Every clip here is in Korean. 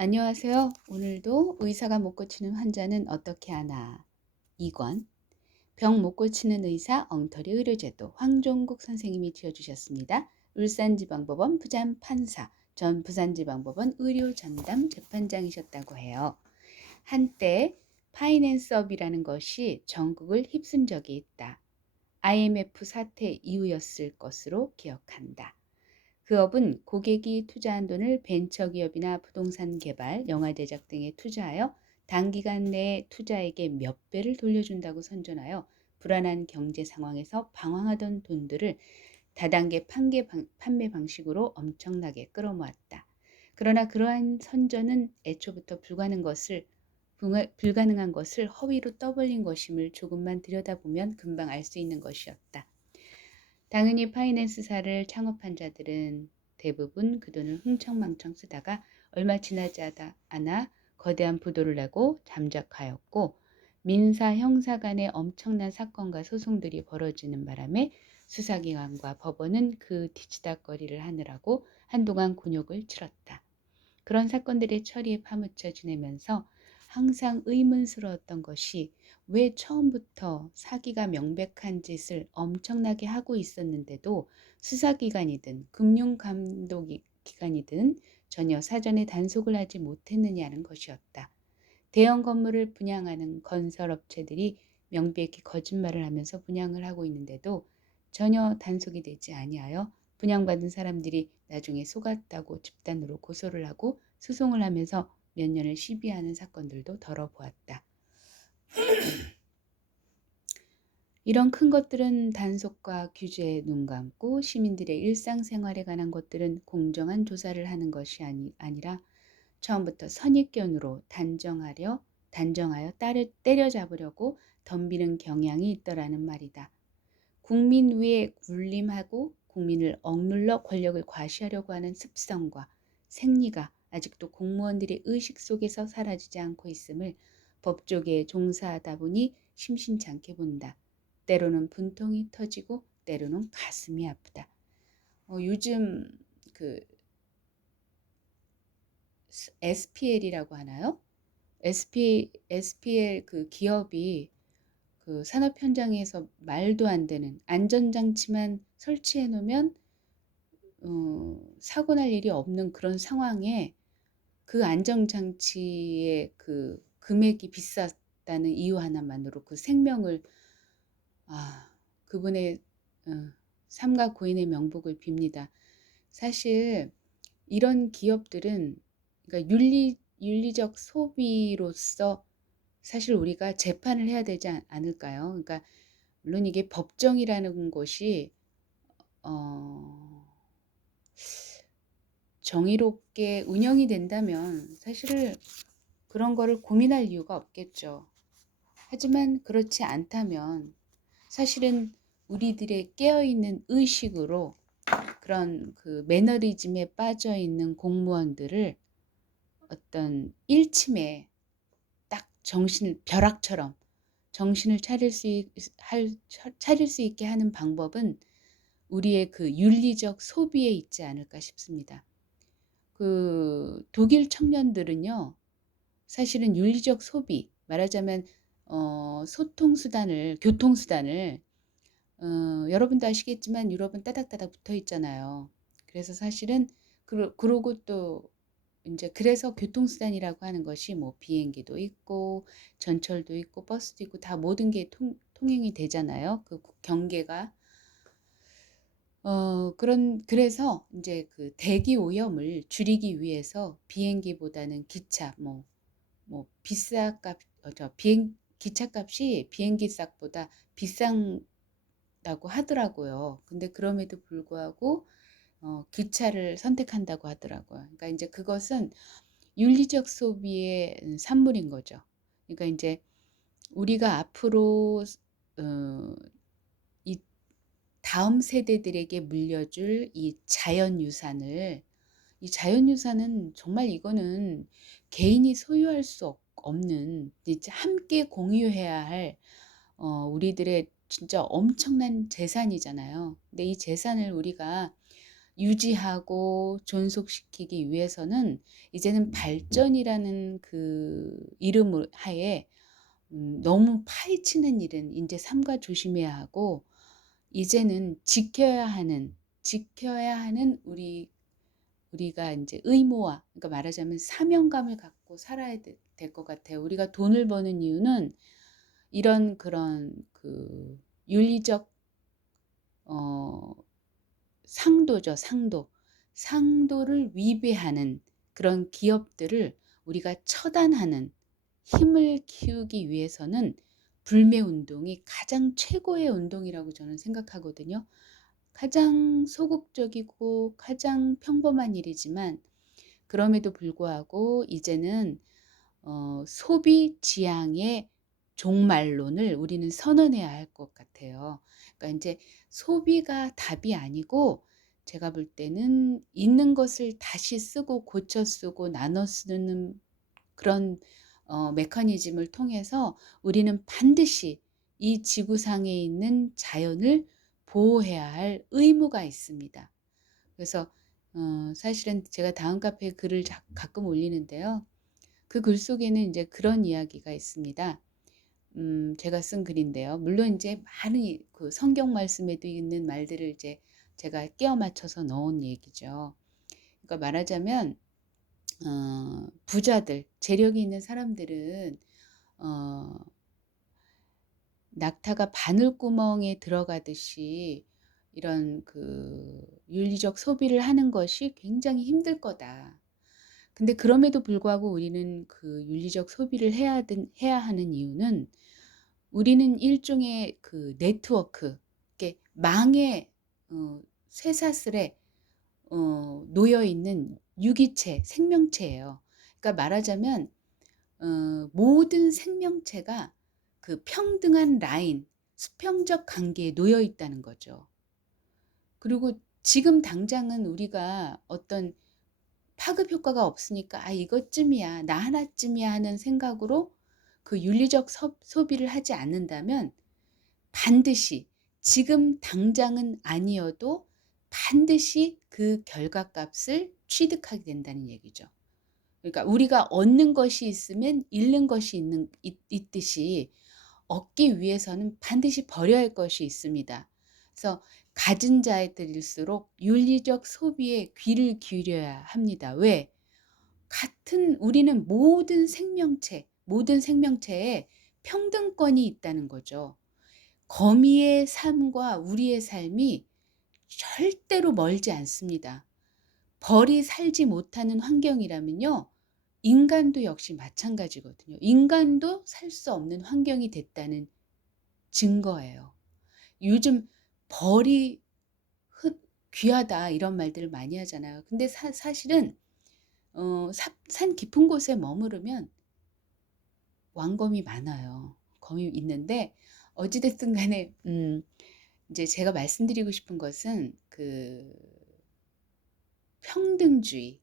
안녕하세요. 오늘도 의사가 못 고치는 환자는 어떻게 하나. 2권. 병 못 고치는 의사 엉터리 의료제도 황종국 선생님이 지어주셨습니다. 울산지방법원 부장판사, 전 부산지방법원 의료전담 재판장이셨다고 해요. 한때 파이낸스업이라는 것이 전국을 휩쓴 적이 있다. IMF 사태 이후였을 것으로 기억한다. 그 업은 고객이 투자한 돈을 벤처기업이나 부동산 개발, 영화 제작 등에 투자하여 단기간 내에 투자액의 몇 배를 돌려준다고 선전하여 불안한 경제 상황에서 방황하던 돈들을 다단계 판매 방식으로 엄청나게 끌어모았다. 그러나 그러한 선전은 애초부터 불가능한 것을 허위로 떠벌린 것임을 조금만 들여다보면 금방 알 수 있는 것이었다. 당연히 파이낸스사를 창업한 자들은 대부분 그 돈을 흥청망청 쓰다가 얼마 지나지 않아 거대한 부도를 내고 잠적하였고, 민사 형사 간의 엄청난 사건과 소송들이 벌어지는 바람에 수사기관과 법원은 그 뒤치다꺼리를 하느라고 한동안 곤욕을 치렀다. 그런 사건들의 처리에 파묻혀 지내면서 항상 의문스러웠던 것이 왜 처음부터 사기가 명백한 짓을 엄청나게 하고 있었는데도 수사기관이든 금융감독기관이든 전혀 사전에 단속을 하지 못했느냐는 것이었다. 대형 건물을 분양하는 건설업체들이 명백히 거짓말을 하면서 분양을 하고 있는데도 전혀 단속이 되지 아니하여 분양받은 사람들이 나중에 속았다고 집단으로 고소를 하고 소송을 하면서 몇 년을 시비하는 사건들도 덜어보았다. 이런 큰 것들은 단속과 규제에 눈 감고 시민들의 일상생활에 관한 것들은 공정한 조사를 하는 것이 아니라 처음부터 선입견으로 단정하여 때려잡으려고 덤비는 경향이 있더라는 말이다. 국민 위에 군림하고 국민을 억눌러 권력을 과시하려고 하는 습성과 생리가 아직도 공무원들의 의식 속에서 사라지지 않고 있음을 법조계에 종사하다 보니 심심찮게 본다. 때로는 분통이 터지고 때로는 가슴이 아프다. 요즘 그 SPL이라고 하나요? SPL 그 기업이 그 산업 현장에서 말도 안 되는 안전장치만 설치해 놓으면 사고 날 일이 없는 그런 상황에 그 안전장치의 그 금액이 비쌌다는 이유 하나만으로 그 생명을 아 그분의 삼가 고인의 명복을 빕니다. 사실 이런 기업들은 그러니까 윤리적 소비로서 사실 우리가 재판을 해야 되지 않을까요? 그러니까 물론 이게 법정이라는 곳이 어, 정의롭게 운영이 된다면 사실 그런 거를 고민할 이유가 없겠죠. 하지만 그렇지 않다면 사실은 우리들의 깨어있는 의식으로 그런 그 매너리즘에 빠져 있는 공무원들을 어떤 일침에 딱 벼락처럼 정신을 차릴 수 있게 하는 방법은 우리의 그 윤리적 소비에 있지 않을까 싶습니다. 그 독일 청년들은요, 사실은 윤리적 소비, 말하자면 교통수단을 여러분도 아시겠지만 유럽은 따닥따닥 붙어 있잖아요. 그래서 사실은 그러고 또 이제 그래서 교통수단이라고 하는 것이 뭐 비행기도 있고 전철도 있고 버스도 있고 다 모든 게 통행이 되잖아요. 그 경계가 그래서 이제 그 대기 오염을 줄이기 위해서 비행기보다는 기차 뭐 비싸 저 기차값이 비행기 값보다 비싼다고 하더라고요. 근데 그럼에도 불구하고 기차를 선택한다고 하더라고요. 그러니까 이제 그것은 윤리적 소비의 산물인 거죠. 그러니까 이제 우리가 앞으로 어, 이 다음 세대들에게 물려줄 이 자연유산은 정말 이거는 개인이 소유할 수 없는 이제 함께 공유해야 할 우리들의 진짜 엄청난 재산이잖아요. 근데 이 재산을 우리가 유지하고 존속시키기 위해서는 이제는 발전이라는 그 이름 하에 너무 파헤치는 일은 인제 삼가 조심해야 하고, 이제는 지켜야 하는 우리가 인제 의무와, 그러니까 말하자면 사명감을 갖고 살아야 될 것 같아요. 우리가 돈을 버는 이유는 이런 그런 그 윤리적 어 상도죠, 상도. 상도를 위배하는 그런 기업들을 우리가 처단하는 힘을 키우기 위해서는 불매 운동이 가장 최고의 운동이라고 저는 생각하거든요. 가장 소극적이고 가장 평범한 일이지만, 그럼에도 불구하고 이제는 소비 지향의 종말론을 우리는 선언해야 할 것 같아요. 그러니까 인제 소비가 답이 아니고, 제가 볼 때는 있는 것을 다시 쓰고 고쳐 쓰고 나눠 쓰는 그런 메커니즘을 통해서 우리는 반드시 이 지구상에 있는 자연을 보호해야 할 의무가 있습니다. 그래서 사실은 제가 다음 카페에 글을 가끔 올리는데요. 그 글 속에는 인제 그런 이야기가 있습니다. 제가 쓴 글인데요. 물론 인제 많은 그 성경 말씀에도 있는 말들을 이제 제가 끼워 맞춰서 넣은 얘기죠. 그러니까 말하자면 부자들, 재력이 있는 사람들은 어 낙타가 바늘구멍에 들어가듯이 이런 그 윤리적 소비를 하는 것이 굉장히 힘들 거다. 근데 그럼에도 불구하고 우리는 그 윤리적 소비를 해야 하는 이유는, 우리는 일종의 그 네트워크, 이렇게 망의 쇠사슬에 놓여 있는 유기체, 생명체예요. 그러니까 말하자면 모든 생명체가 그 평등한 라인, 수평적 관계에 놓여 있다는 거죠. 그리고 지금 당장은 우리가 어떤 파급 효과가 없으니까 '아 이것쯤이야. 나 하나쯤이야.' 하는 생각으로 그 윤리적 소비를 하지 않는다면, 반드시 지금 당장은 아니어도 반드시 그 결과값을 취득하게 된다는 얘기죠. 그러니까 우리가 얻는 것이 있으면 잃는 것이 있듯이, 얻기 위해서는 반드시 버려야 할 것이 있습니다. 그래서 가진 자들일수록 윤리적 소비에 귀를 기울여야 합니다. 왜? 같은 우리는 모든 생명체에 평등권이 있다는 거죠. 거미의 삶과 우리의 삶이 절대로 멀지 않습니다. 벌이 살지 못하는 환경이라면요, 인간도 역시 마찬가지거든요. 인간도 살 수 없는 환경이 됐다는 증거예요. 요즘 벌이 귀하다 이런 말들을 많이 하잖아요. 근데 사실은 산 깊은 곳에 머무르면 왕검이 많아요. 검이 있는데, 어찌 됐든 간에 인제 제가 말씀드리고 싶은 것은 그 평등주의.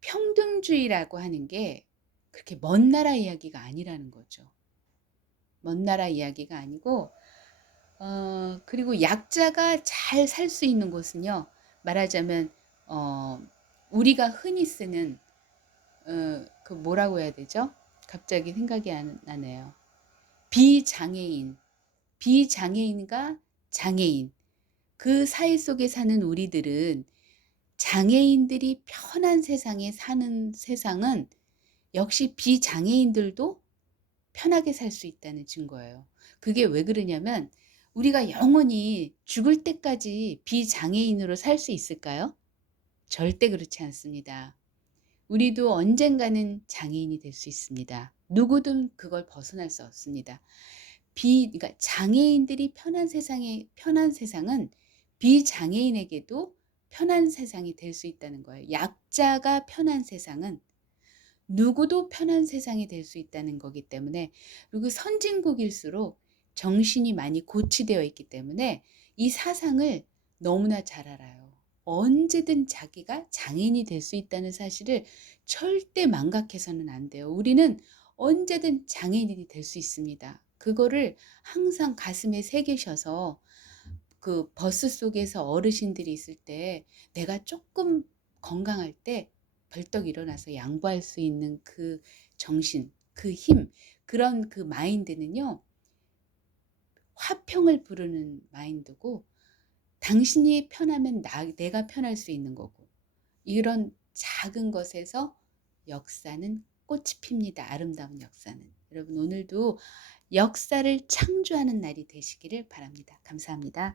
평등주의라고 하는 게 그렇게 먼 나라 이야기가 아니라는 거죠. 먼 나라 이야기가 아니고, 그리고 약자가 잘 살 수 있는 곳은요, 말하자면 어 우리가 흔히 쓰는 그 뭐라고 해야 되죠? 갑자기 생각이 안 나네요. 비장애인, 비장애인과 장애인, 그 사이 속에 사는 우리들은, 장애인들이 편한 세상에 사는 세상은 역시 비장애인들도 편하게 살 수 있다는 증거예요. 그게 왜 그러냐면, 우리가 영원히 죽을 때까지 비장애인으로 살 수 있을까요? 절대 그렇지 않습니다. 우리도 언젠가는 장애인이 될 수 있습니다. 누구든 그걸 벗어날 수 없습니다. 그러니까 장애인들이 편한 세상은 비장애인에게도 편한 세상이 될 수 있다는 거예요. 약자가 편한 세상은 누구도 편한 세상이 될 수 있다는 거기 때문에, 그리고 선진국일수록 정신이 많이 고취되어 있기 때문에 이 사상을 너무나 잘 알아요. 언제든 자기가 장애인이 될 수 있다는 사실을 절대 망각해서는 안 돼요. 우리는 언제든 장애인이 될 수 있습니다. 그거를 항상 가슴에 새기셔서 그 버스 속에서 어르신들이 있을 때 내가 조금 건강할 때 벌떡 일어나서 양보할 수 있는 그 정신, 그 힘, 그런 그 마인드는요. 화평을 부르는 마인드고 당신이 편하면 내가 편할 수 있는 거고 이런 작은 것에서 역사는 꽃이 핍니다. 아름다운 역사는. 여러분 오늘도 역사를 창조하는 날이 되시기를 바랍니다. 감사합니다.